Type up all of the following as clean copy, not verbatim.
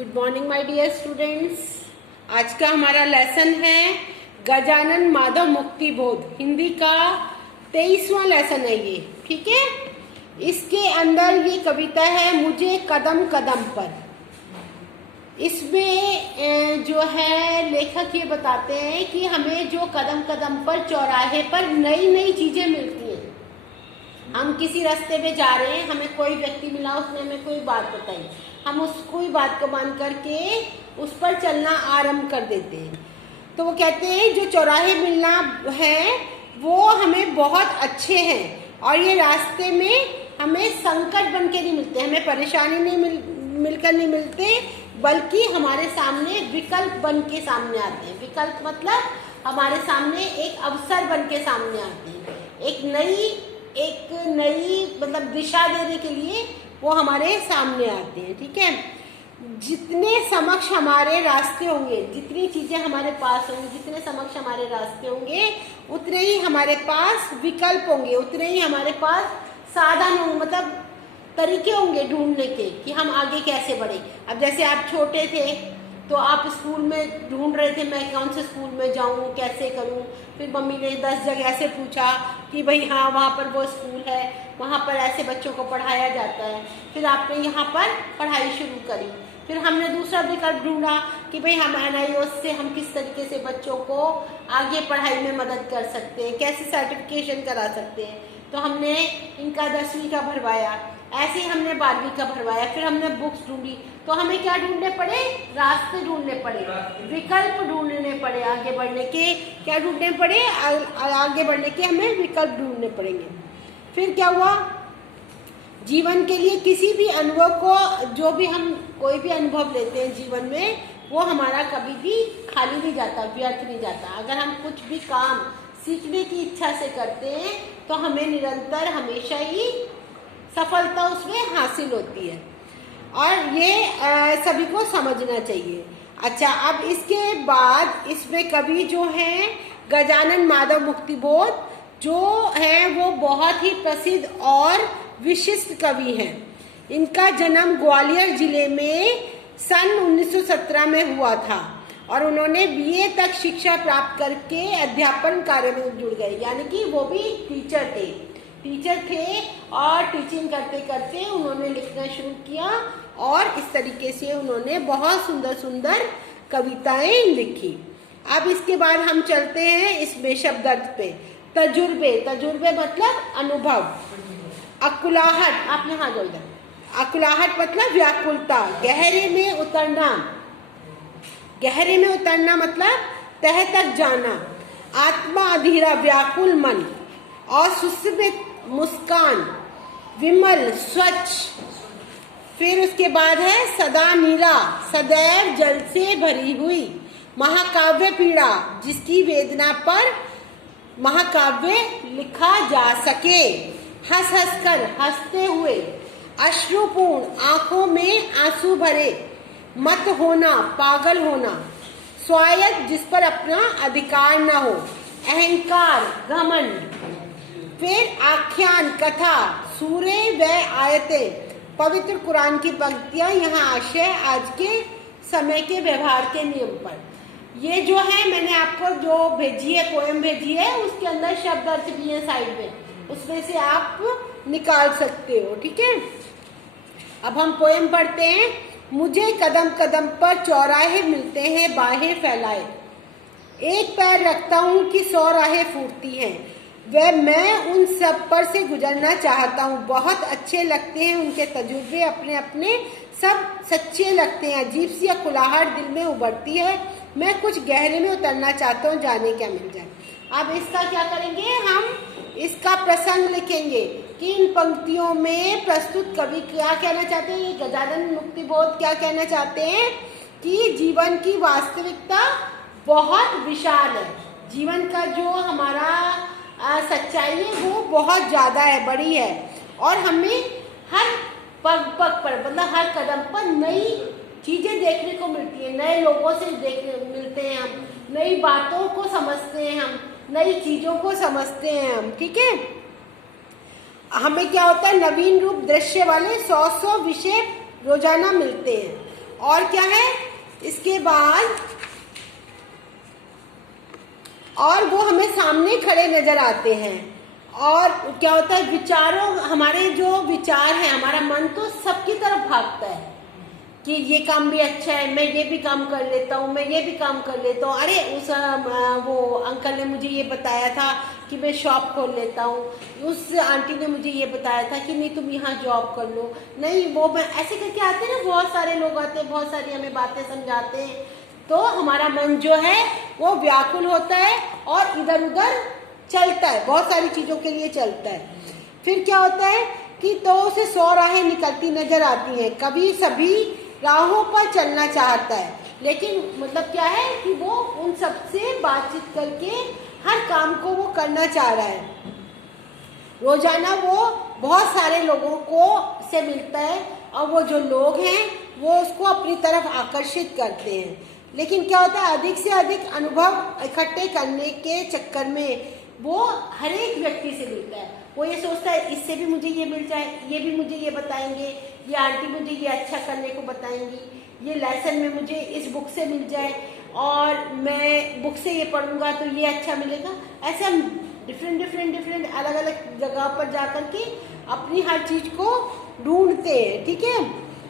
Good morning my dear students. आज का हमारा लेसन है गजानन माधव मुक्ति बोध। हिंदी का 23वां लेसन है ये, ठीक है। इसके अंदर ये कविता है मुझे कदम कदम पर। इसमें जो है लेखक ये बताते हैं कि हमें जो कदम कदम पर चौराहे पर नई नई चीजें मिलती हैं। हम किसी रास्ते पे जा रहे हैं, हमें कोई व्यक्ति मिला, उसने हमें कोई बात बताई, हम उसको ही बात को मान करके उस पर चलना आरंभ कर देते हैं। तो वो कहते हैं जो चौराहे मिलना है वो हमें बहुत अच्छे हैं और ये रास्ते में हमें संकट बन के नहीं मिलते, हमें परेशानी नहीं मिलकर नहीं मिलते, बल्कि हमारे सामने विकल्प बन के सामने आते हैं। विकल्प मतलब हमारे सामने एक अवसर बन के सामने आते हैं, एक नई मतलब दिशा देने के लिए वो हमारे सामने आते हैं, ठीक है। जितने समक्ष हमारे रास्ते होंगे, जितनी चीजें हमारे पास होंगी, जितने समक्ष हमारे रास्ते होंगे, उतने ही हमारे पास विकल्प होंगे, उतने ही हमारे पास साधन होंगे, मतलब तरीके होंगे ढूंढने के कि हम आगे कैसे बढ़े। अब जैसे आप छोटे थे तो आप स्कूल में ढूंढ रहे थे, मैं कौन से स्कूल में जाऊं, कैसे करूं। फिर मम्मी ने 10 जगह से पूछा कि भाई हाँ वहाँ पर वो स्कूल है, वहाँ पर ऐसे बच्चों को पढ़ाया जाता है। फिर आपने यहाँ पर पढ़ाई शुरू करी। फिर हमने दूसरा विकल्प ढूंढा कि भाई हम NIOS से हम किस तरीके से बच्चों को आगे पढ़ाई में मदद कर सकते हैं, कैसे सर्टिफिकेशन करा सकते हैं। तो हमने इनका 10वीं का भरवाया, ऐसे ही हमने 12वीं का भरवाया। फिर हमने बुक्स ढूंढी, तो हमें क्या ढूंढने पड़े, रास्ते ढूंढने पड़े, विकल्प ढूंढने पड़े आगे बढ़ने के। क्या ढूंढने पड़े, आगे बढ़ने के हमें विकल्प ढूंढने पड़ेंगे। फिर क्या हुआ, जीवन के लिए किसी भी अनुभव को, जो भी हम कोई भी अनुभव लेते हैं जीवन में, वो हमारा कभी भी खाली नहीं जाता, व्यर्थ नहीं जाता। अगर हम कुछ भी काम सीखने की इच्छा से करते हैं तो हमें निरंतर हमेशा ही सफलता उसमें हासिल होती है और ये सभी को समझना चाहिए। अच्छा, अब इसके बाद इसमें कवि जो हैं गजानन माधव मुक्ति बोध जो है वो बहुत ही प्रसिद्ध और विशिष्ट कवि हैं। इनका जन्म ग्वालियर जिले में सन 1917 में हुआ था और उन्होंने BA तक शिक्षा प्राप्त करके अध्यापन कार्य में जुड़ गए, यानी कि वो भी टीचर थे और टीचिंग करते करते उन्होंने लिखना शुरू किया और इस तरीके से उन्होंने बहुत सुंदर सुंदर कविताएं लिखी। अब इसके बाद हम चलते हैं इसमें शब्दार्थ पे। तजुर्बे मतलब अनुभव। अकुलाहट, आपने हाँ जो इधर, अकुलाहट मतलब व्याकुलता, गहरे में उतरना मतलब तह तक जाना। आत्मा अधीरा व्याकुल मन और सुस्मित मुस्कान, विमल स्वच्छ। फिर उसके बाद है सदा नीरा, सदैव जल से भरी हुई। महाकाव्य पीड़ा, जिसकी वेदना पर महाकाव्य लिखा जा सके। हंस हंस कर, हंसते हुए। अश्रुपूर्ण, आंखों में आंसू भरे। मत होना, पागल होना। स्वायत्त, जिस पर अपना अधिकार न हो। अहंकार, घमंड। फिर आख्यान, कथा, सूरे व आयतें, पवित्र कुरान की पंक्तियां। यहाँ आशय आज के समय के व्यवहार के नियम पर। ये जो है मैंने आपको जो भेजी है, पोएम भेजी है, उसके अंदर शब्द अर्थ भी है साइड में, उसमें से आप निकाल सकते हो, ठीक है। अब हम पोएम पढ़ते हैं। मुझे कदम कदम पर चौराहे मिलते हैं बाहें फैलाए। एक पैर रखता हूँ कि 100 राहें फूटती हैं, वह मैं उन सब पर से गुजरना चाहता हूँ। बहुत अच्छे लगते हैं उनके तजुर्बे, अपने अपने सब सच्चे लगते हैं। अजीब सी अकुलाहट दिल में उभरती है, मैं कुछ गहरे में उतरना चाहता हूँ, जाने क्या मिल जाए। अब इसका क्या करेंगे, हम इसका प्रसंग लिखेंगे कि इन पंक्तियों में प्रस्तुत कवि क्या कहना चाहते हैं। गजानन मुक्ति बोध क्या कहना चाहते हैं कि जीवन की वास्तविकता बहुत विशाल है। जीवन का जो हमारा सच्चाई है वो बहुत ज़्यादा है, बड़ी है और हमें हर पग पग पर मतलब हर कदम पर नई चीज़ें देखने को मिलती है, नए लोगों से देखने मिलते हैं, हम नई बातों को समझते हैं, हम नई चीज़ों को समझते हैं हम, ठीक है। हमें क्या होता है, नवीन रूप दृश्य वाले 100 विषय रोजाना मिलते हैं और क्या है इसके बाद, और वो हमें सामने खड़े नजर आते हैं। और क्या होता है, विचारों, हमारे जो विचार हैं, हमारा मन तो सबकी तरफ भागता है कि ये काम भी अच्छा है, मैं ये भी काम कर लेता हूँ, मैं ये भी काम कर लेता हूँ। अरे वो अंकल ने मुझे ये बताया था कि मैं शॉप खोल लेता हूँ, उस आंटी ने मुझे ये बताया था कि नहीं तुम यहाँ जॉब कर लो, नहीं वो मैं ऐसे करके आते हैं ना, बहुत सारे लोग आते हैं, बहुत सारी हमें बातें समझाते हैं, तो हमारा मन जो है वो व्याकुल होता है और इधर उधर चलता है, बहुत सारी चीज़ों के लिए चलता है। फिर क्या होता है कि तो उसे 100 राहें निकलती नजर आती हैं, कभी सभी राहों पर चलना चाहता है, लेकिन मतलब क्या है कि वो उन सबसे बातचीत करके हर काम को वो करना चाह रहा है। रोजाना वो बहुत सारे लोगों को से मिलता है और वो जो लोग हैं वो उसको अपनी तरफ आकर्षित करते हैं, लेकिन क्या होता है अधिक से अधिक अनुभव इकट्ठे करने के चक्कर में वो हर एक व्यक्ति से मिलता है। वो ये सोचता है इससे भी मुझे ये मिल जाए, ये भी मुझे ये बताएंगे, ये आंटी मुझे ये अच्छा करने को बताएंगी, ये लेसन में मुझे इस बुक से मिल जाए और मैं बुक से ये पढ़ूंगा तो ये अच्छा मिलेगा। ऐसे हम डिफरेंट अलग अलग जगह पर जाकर के अपनी हर चीज को ढूंढते हैं, ठीक है।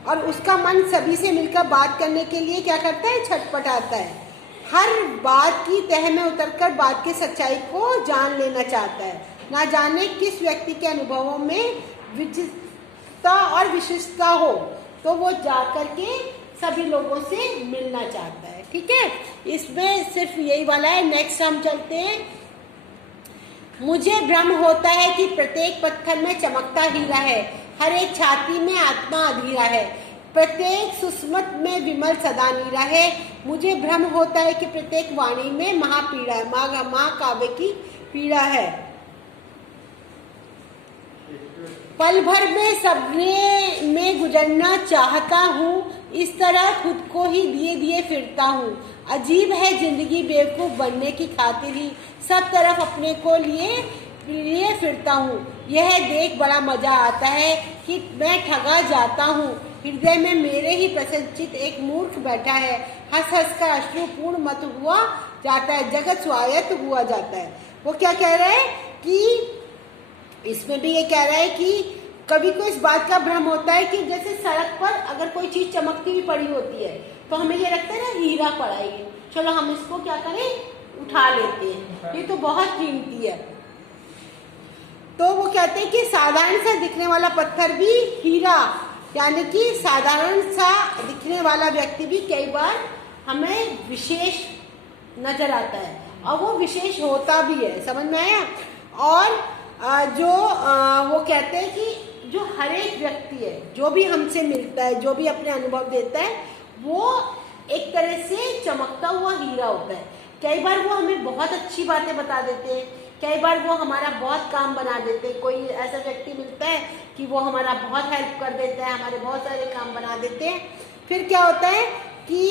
और उसका मन सभी से मिलकर बात करने के लिए क्या करता है, छटपटाता है, हर बात की तह में उतरकर बात की सच्चाई को जान लेना चाहता है। ना जाने किस व्यक्ति के अनुभवों में विचित्रता और विशिष्टता हो तो वो जाकर के सभी लोगों से मिलना चाहता है, ठीक है। इसमें सिर्फ यही वाला है। नेक्स्ट हम चलते हैं। मुझे भ्रम होता है कि प्रत्येक पत्थर में चमकता हीरा है, हर एक छाती में आत्मा अधीरा है, प्रत्येक सुस्मत में विमल सदा नीरा है। मुझे भ्रम होता है कि प्रत्येक वाणी में महापीड़ा है, महाकाव्य की पीड़ा है। पल भर में सपने में गुजरना चाहता हूँ, इस तरह खुद को ही दिए दिए फिरता हूँ। अजीब है जिंदगी, बेवकूफ बनने की खातिर ही सब तरफ अपने को लिए फिरता हूँ। यह देख बड़ा मजा आता है कि मैं ठगा जाता हूँ। हृदय में मेरे ही प्रसन्नचित एक मूर्ख बैठा है, हंस हंस कर अश्रु पूर्ण मत हुआ जाता है, जगत स्वायत्त हुआ जाता है। वो क्या कह रहा है कि इसमें भी ये कह रहा है कि कभी को इस बात का भ्रम होता है कि जैसे सड़क पर अगर कोई चीज चमकती हुई पड़ी होती है तो हमें ये लगता है ना हीरा पड़ा है, चलो हम इसको क्या करें, उठा लेते हैं, ये तो बहुत कीमती है। तो वो कहते हैं कि साधारण सा दिखने वाला पत्थर भी हीरा, यानी कि साधारण सा दिखने वाला व्यक्ति भी कई बार हमें विशेष नजर आता है और वो विशेष होता भी है, समझ में आया। और वो कहते हैं कि जो हर एक व्यक्ति है, जो भी हमसे मिलता है, जो भी अपने अनुभव देता है, वो एक तरह से चमकता हुआ हीरा होता है। कई बार वो हमें बहुत अच्छी बातें बता देते हैं, कई बार वो हमारा बहुत काम बना देते हैं। कोई ऐसा व्यक्ति मिलता है कि वो हमारा बहुत हेल्प कर देता है, हमारे बहुत सारे काम बना देते हैं। फिर क्या होता है कि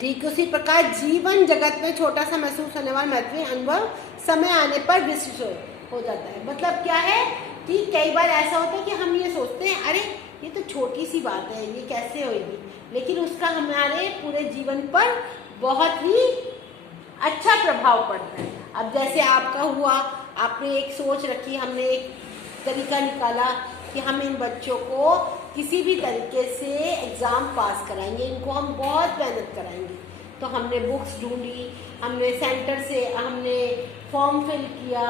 ठीक उसी प्रकार जीवन जगत में छोटा सा महसूस होने वाला महत्वपूर्ण अनुभव समय आने पर विशिष्ट हो जाता है। मतलब क्या है कि कई बार ऐसा होता है कि हम ये सोचते हैं अरे ये तो छोटी सी बात है, ये कैसे होगी, लेकिन उसका हमारे पूरे जीवन पर बहुत ही अच्छा प्रभाव पड़ता है। अब जैसे आपका हुआ, आपने एक सोच रखी, हमने एक तरीका निकाला कि हम इन बच्चों को किसी भी तरीके से एग्ज़ाम पास कराएंगे, इनको हम बहुत मेहनत कराएंगे। तो हमने बुक्स ढूंढी, हमने सेंटर से हमने फॉर्म फिल किया,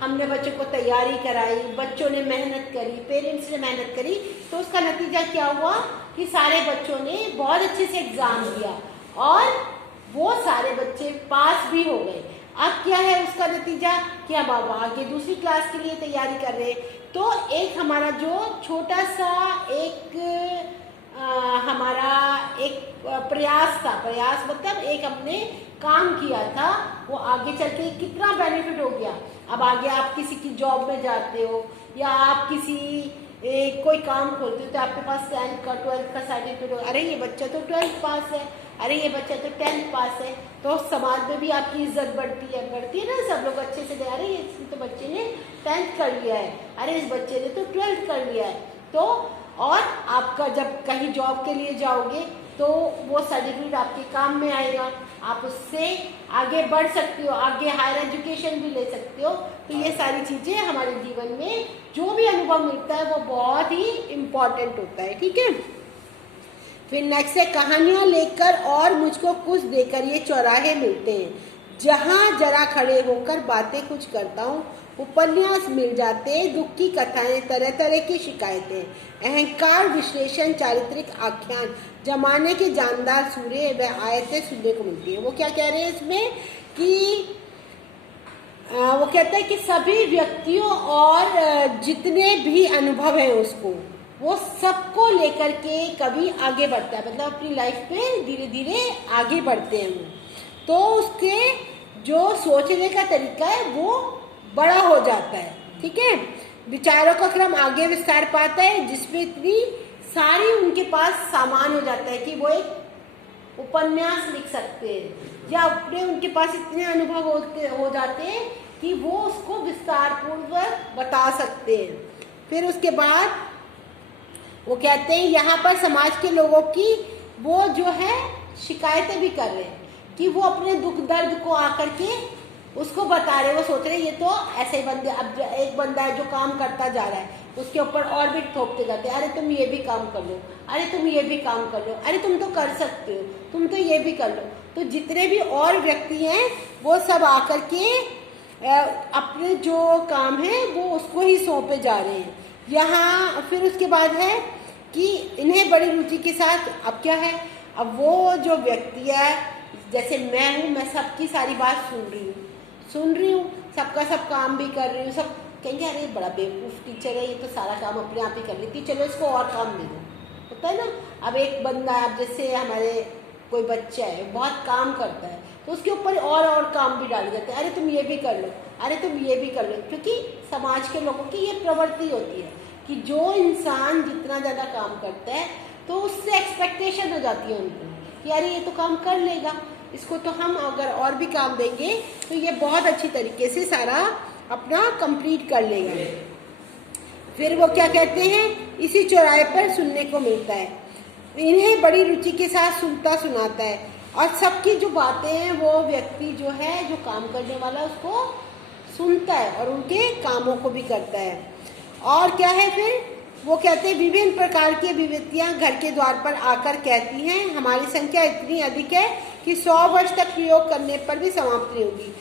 हमने बच्चों को तैयारी कराई, बच्चों ने मेहनत करी, पेरेंट्स ने मेहनत करी। तो उसका नतीजा क्या हुआ कि सारे बच्चों ने बहुत अच्छे से एग्ज़ाम दिया और वो सारे बच्चे पास भी हो गए। अब क्या है उसका नतीजा कि अब आगे दूसरी क्लास के लिए तैयारी कर रहे हैं। तो एक हमारा जो छोटा सा हमारा एक प्रयास था, प्रयास मतलब एक हमने काम किया था, वो आगे चल के कितना बेनिफिट हो गया। अब आगे आप किसी की जॉब में जाते हो या आप किसी कोई काम खोलते हो तो आपके पास 10th का 12th का सर्टिफिकेट हो, अरे ये बच्चा तो 12th पास है, अरे ये बच्चा तो 10th पास है, तो समाज में भी आपकी इज्जत बढ़ती है ना। सब लोग अच्छे से, अरे ये तो बच्चे ने 10th कर लिया है, अरे इस बच्चे ने तो 12th कर लिया है। तो और आपका जब कहीं जॉब के लिए जाओगे तो वो सर्टिफिकेट आपके काम में आएगा, आप उससे आगे बढ़ सकते हो, आगे हायर एजुकेशन भी ले सकते हो। तो ये सारी चीज़ें हमारे जीवन में जो भी अनुभव मिलता है वो बहुत ही इम्पॉर्टेंट होता है, ठीक है। फिर नेक्स्ट है कहानियाँ लेकर और मुझको कुछ देकर ये चौराहे मिलते हैं, जहाँ जरा खड़े होकर बातें कुछ करता हूँ, उपन्यास मिल जाते, दुख की कथाएं, तरह तरह की शिकायतें, अहंकार विश्लेषण, चारित्रिक आख्यान, जमाने के जानदार सूर्य व आयतें सुनने को मिलती है। वो क्या कह रहे हैं इसमें कि वो कहते हैं कि सभी व्यक्तियों और जितने भी अनुभव हैं उसको, वो सबको लेकर के कभी आगे बढ़ता है, मतलब अपनी लाइफ में धीरे धीरे आगे बढ़ते हैं वो, तो उसके जो सोचने का तरीका है वो बड़ा हो जाता है, ठीक है। विचारों का क्रम आगे विस्तार पाता है, जिसमें इतनी सारी उनके पास सामान हो जाता है कि वो एक उपन्यास लिख सकते हैं, या अपने उनके पास इतने अनुभव हो जाते हैं कि वो उसको विस्तार पूर्वक बता सकते हैं। फिर उसके बाद वो कहते हैं यहाँ पर समाज के लोगों की वो जो है शिकायतें भी कर रहे हैं कि वो अपने दुख दर्द को आकर के उसको बता रहे, वो सोच रहे ये तो ऐसे ही बंदे, अब एक बंदा है जो काम करता जा रहा है उसके ऊपर और भी थोपते जाते हैं, अरे तुम ये भी काम कर लो, अरे तुम ये भी काम कर लो, अरे तुम तो कर सकते हो, तुम तो ये भी कर लो। तो जितने भी और व्यक्ति हैं वो सब आकर के अपने जो काम है वो उसको ही सौंपे जा रहे हैं यहाँ। फिर उसके बाद है कि इन्हें बड़ी रुचि के साथ, अब क्या है, अब वो जो व्यक्ति है, जैसे मैं हूँ, मैं सबकी सारी बात सुन रही हूँ, सबका सब काम भी कर रही हूँ, सब कहेंगे अरे बड़ा बेवकूफ़ टीचर है, ये तो सारा काम अपने आप ही कर लेती, चलो इसको और काम दे दो, होता है ना। अब एक बंदा, अब जैसे हमारे कोई बच्चा है बहुत काम करता है तो उसके ऊपर और काम भी डाले जाते हैं, अरे तुम ये भी कर लो, अरे तुम ये भी कर लो, क्योंकि समाज के लोगों की ये प्रवृत्ति होती है कि जो इंसान जितना ज़्यादा काम करता है तो उससे एक्सपेक्टेशन हो जाती है उनको कि अरे ये तो काम कर लेगा, इसको तो हम अगर और भी काम देंगे तो ये बहुत अच्छी तरीके से सारा अपना कंप्लीट कर लेगा। फिर वो क्या कहते हैं, इसी चौराहे पर सुनने को मिलता है, इन्हें बड़ी रुचि के साथ सुनता सुनाता है, और सबकी जो बातें हैं वो व्यक्ति जो है, जो काम करने वाला, उसको सुनता है और उनके कामों को भी करता है। और क्या है, फिर वो कहते हैं विभिन्न प्रकार की अभिव्यक्तियाँ घर के द्वार पर आकर कहती हैं, हमारी संख्या इतनी अधिक है कि 100 वर्ष तक प्रयोग करने पर भी समाप्त नहीं होगी,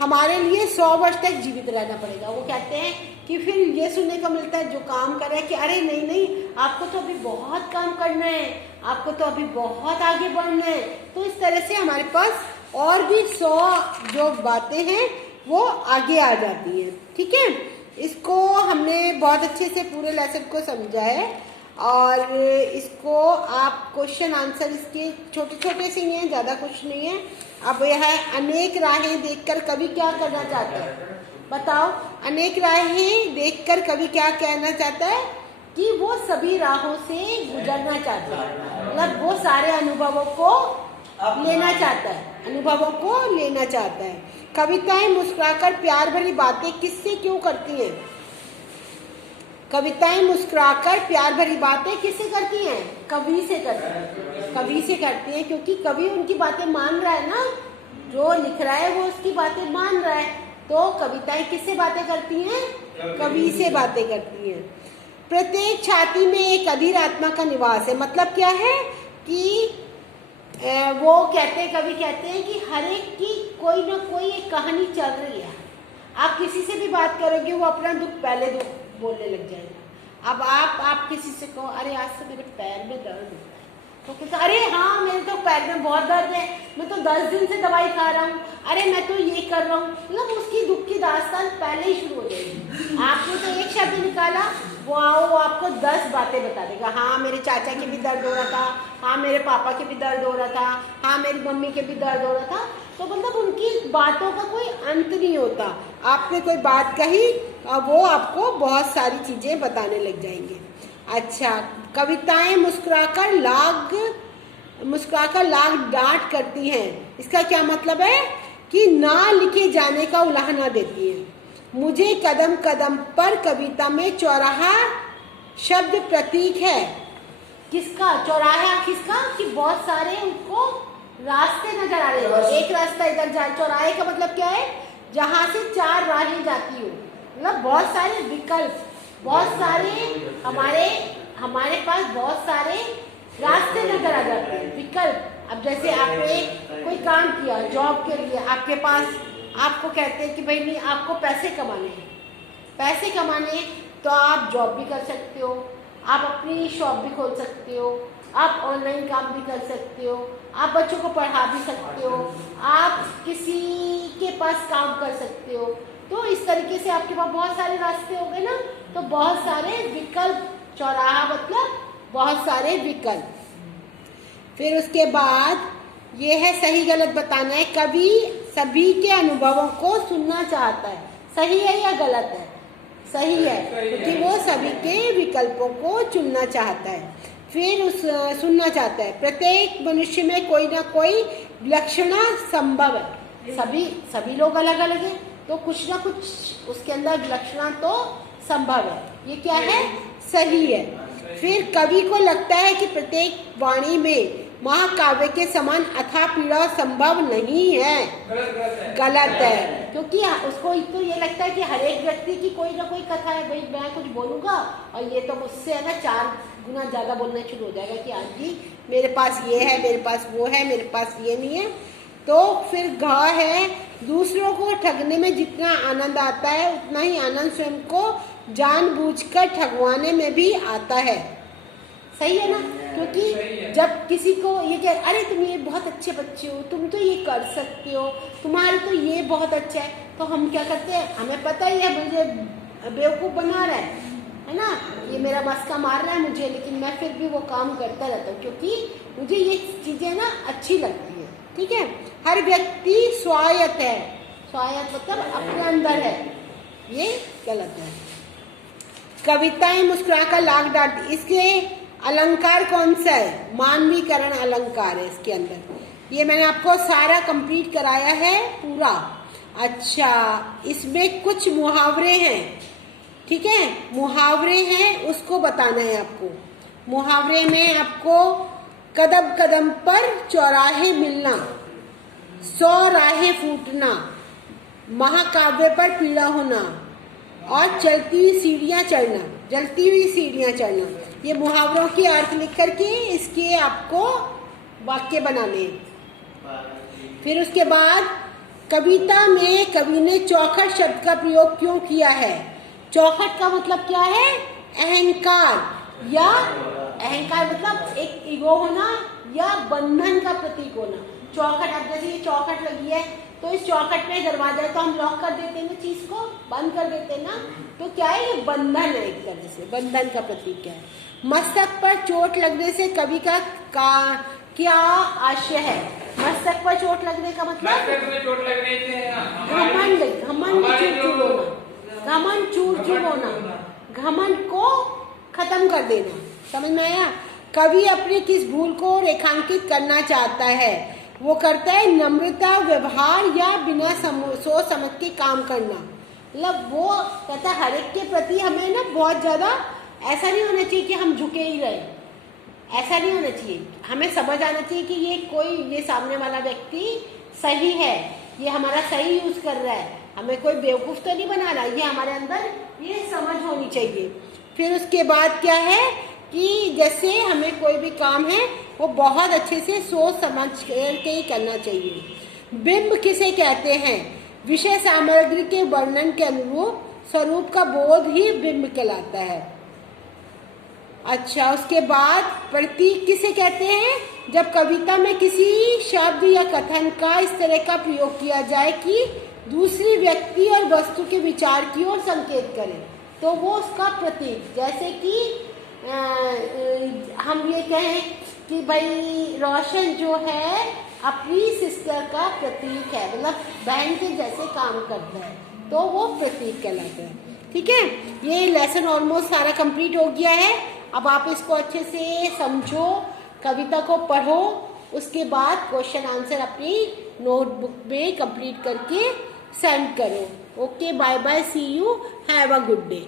हमारे लिए 100 वर्ष तक जीवित रहना पड़ेगा। वो कहते हैं कि फिर ये सुनने को मिलता है जो काम कर रहा है कि अरे नहीं, आपको तो अभी बहुत काम करना है, आपको तो अभी बहुत आगे बढ़ना है। तो इस तरह से हमारे पास और भी 100 जो बातें हैं वो आगे आ जाती हैं, ठीक है। इसको हमने बहुत अच्छे से पूरे लेसन को समझा है, और इसको आप क्वेश्चन आंसर इसके छोटे छोटे से ही हैं, ज़्यादा कुछ नहीं है। अब यह है, अनेक राहें देखकर कवि क्या करना चाहता है, बताओ। अनेक राहें देखकर कवि क्या कहना चाहता है कि वो सभी राहों से गुजरना चाहता है, मतलब वो सारे अनुभवों को लेना चाहता है, कविताएं मुस्कुराकर प्यार भरी बातें किससे क्यों करती हैं? कविताएं मुस्कुराकर प्यार भरी बातें किससे करती हैं? कवि से करती हैं, क्योंकि कवि उनकी बातें मान रहा है ना, जो लिख रहा है वो उसकी बातें मान रहा है। तो कविताएं किससे बातें करती हैं? कवि से बातें करती हैं। प्रत्येक छाती में एक अधीर आत्मा का निवास है, मतलब क्या है कि वो कहते हैं, कवि कहते हैं कि हर एक की कोई ना कोई एक कहानी चल रही है। आप किसी से भी बात करोगे वो अपना दुख पहले बोलने लग जाएगा। अब आप किसी से कहो अरे आज से मेरे पैर में दर्द होता है, तो कहते अरे हाँ मेरे तो पैर में बहुत दर्द है, मैं तो 10 दिन से दवाई खा रहा हूँ, अरे मैं तो ये कर रहा हूँ, मतलब उसकी दुख की दास्तान पहले ही शुरू हो जाएगी। आपने तो एक शब्द निकाला, वो आपको 10 बातें बता देगा। हाँ मेरे चाचा के भी दर्द हो रहा था, हाँ मेरे पापा के भी दर्द हो रहा था, हाँ मेरी मम्मी के भी दर्द हो रहा था। तो मतलब उनकी बातों का कोई अंत नहीं होता। आपने कोई बात कही वो आपको बहुत सारी चीज़ें बताने लग जाएंगे। अच्छा, कविताएं मुस्कुराकर लाग डांट करती हैं, इसका क्या मतलब है कि ना लिखे जाने का उलाहना देती है। मुझे कदम कदम पर कविता में चौराहा शब्द प्रतीक है किसका? चौराहा किसका? कि बहुत सारे उनको रास्ते नजर आ रहे हैं। एक रास्ता इधर जाए, चौराहे का मतलब क्या है? जहां से 4 राहें जाती हो, मतलब बहुत सारे विकल्प, बहुत सारे हमारे पास बहुत सारे रास्ते नजर आ जाते हैं, विकल्प। अब जैसे आपने कोई काम किया जॉब के लिए, आपके पास आपको कहते हैं कि भाई नहीं, आपको पैसे कमाने हैं, पैसे कमाने तो आप जॉब भी कर सकते हो, आप अपनी शॉप भी खोल सकते हो, आप ऑनलाइन काम भी कर सकते हो, आप बच्चों को पढ़ा भी सकते हो, आप किसी के पास काम कर सकते हो। तो इस तरीके से आपके पास बहुत सारे रास्ते हो गए ना, तो बहुत सारे विकल्प। चौराहा मतलब बहुत सारे विकल्प। फिर उसके बाद ये है सही गलत बताना है। कवि सभी के अनुभवों को सुनना चाहता है। सही है या गलत है? सही है, क्योंकि वो सभी के विकल्पों को चुनना चाहता है। फिर सुनना चाहता है। प्रत्येक मनुष्य में कोई ना कोई विलक्षणता संभव है। सभी लोग अलग अलग हैं, तो कुछ ना कुछ उसके अंदर विलक्षणता तो संभव है। ये क्या है? सही है। फिर कवि को लगता है कि प्रत्येक वाणी में महाकाव्य के समान अथाह पीड़ा संभव नहीं है। गलत है, क्योंकि उसको तो ये लगता है कि हर एक व्यक्ति की कोई ना कोई कथा है। भाई मैं कुछ बोलूंगा और ये तो मुझसे है ना 4 गुना ज्यादा बोलना शुरू हो जाएगा कि हाँ जी मेरे पास ये है, मेरे पास वो है, मेरे पास ये नहीं है। तो फिर घ है, दूसरों को ठगने में जितना आनंद आता है उतना ही आनंद स्वयं को जानबूझकर ठगवाने में भी आता है। सही है ना? क्योंकि जब किसी को ये कह, अरे तुम ये बहुत अच्छे बच्चे हो, तुम तो ये कर सकते हो, तुम्हारे तो ये बहुत अच्छा है, तो हम क्या करते हैं? हमें पता ही है मुझे बेवकूफ़ बना रहा है ना, ये मेरा बस का मार रहा है मुझे, लेकिन मैं फिर भी वो काम करता रहता हूँ क्योंकि मुझे ये चीज़ें ना अच्छी लगती है। ठीक है? हर व्यक्ति स्वायत्त है। स्वायत्त मतलब अपने अंदर है, ये गलत है। कविताएं मुस्कुराकर लाख डालती, इसके अलंकार कौन सा है? मानवीकरण अलंकार है इसके अंदर। ये मैंने आपको सारा कंप्लीट कराया है पूरा। अच्छा, इसमें कुछ मुहावरे हैं। ठीक है? मुहावरे हैं, उसको बताना है आपको। मुहावरे में आपको कदम कदम पर चौराहे मिलना, 100 राहें फूटना, महाकाव्य पर पीड़ा होना और चलती हुई सीढ़ियां चढ़ना, जलती हुई सीढ़ियां चढ़ना। ये मुहावरों के अर्थ लिख करके इसके आपको वाक्य बनाने हैं। फिर उसके बाद कविता में कवि ने चौखट शब्द का प्रयोग क्यों किया है? चौखट का मतलब क्या है? अहंकार, या अहंकार मतलब एक ईगो होना या बंधन का प्रतीक होना। चौखट, अब जैसे ये चौखट लगी है तो इस चौखट में दरवाजा तो हम लॉक कर देते हैं ना, चीज को बंद कर देते हैं ना, तो क्या है? ये बंधन है, एक तरह से बंधन का प्रतीक है। मस्तक पर चोट लगने से कवि का क्या आशय है? मस्तक पर चोट लगने का मतलब घमंड, घमंड चूर चूर होना, घमंड को खत्म कर देना। समझ में आया? कवि अपनी किस भूल को रेखांकित करना चाहता है? वो करता है नम्रता व्यवहार या बिना सोच समझ के काम करना। मतलब वो कहता है हर एक के प्रति हमें ना बहुत ज़्यादा ऐसा नहीं होना चाहिए कि हम झुके ही रहे, ऐसा नहीं होना चाहिए। हमें समझ आना चाहिए कि ये सामने वाला व्यक्ति सही है, ये हमारा सही यूज कर रहा है, हमें कोई बेवकूफ़ तो नहीं बना रहा, ये हमारे अंदर ये समझ होनी चाहिए। फिर उसके बाद क्या है कि जैसे हमें कोई भी काम है वो बहुत अच्छे से सोच समझ के ही करना चाहिए। बिंब किसे कहते हैं? विषय सामग्री के वर्णन के अनुरूप स्वरूप का बोध ही बिंब कहलाता है। अच्छा, उसके बाद प्रतीक किसे कहते हैं? जब कविता में किसी शब्द या कथन का इस तरह का प्रयोग किया जाए कि दूसरी व्यक्ति और वस्तु के विचार की ओर संकेत करे, तो वो उसका प्रतीक। जैसे कि हम ये कहें कि भाई रोशन जो है अपनी सिस्टर का प्रतीक है, मतलब बहन के जैसे काम करता है, तो वो प्रतीक कहलाता है। ठीक है? ये लेसन ऑलमोस्ट सारा कंप्लीट हो गया है। अब आप इसको अच्छे से समझो, कविता को पढ़ो, उसके बाद क्वेश्चन आंसर अपनी नोटबुक में कंप्लीट करके सेंड करो। Okay, bye bye, see you, have a good day.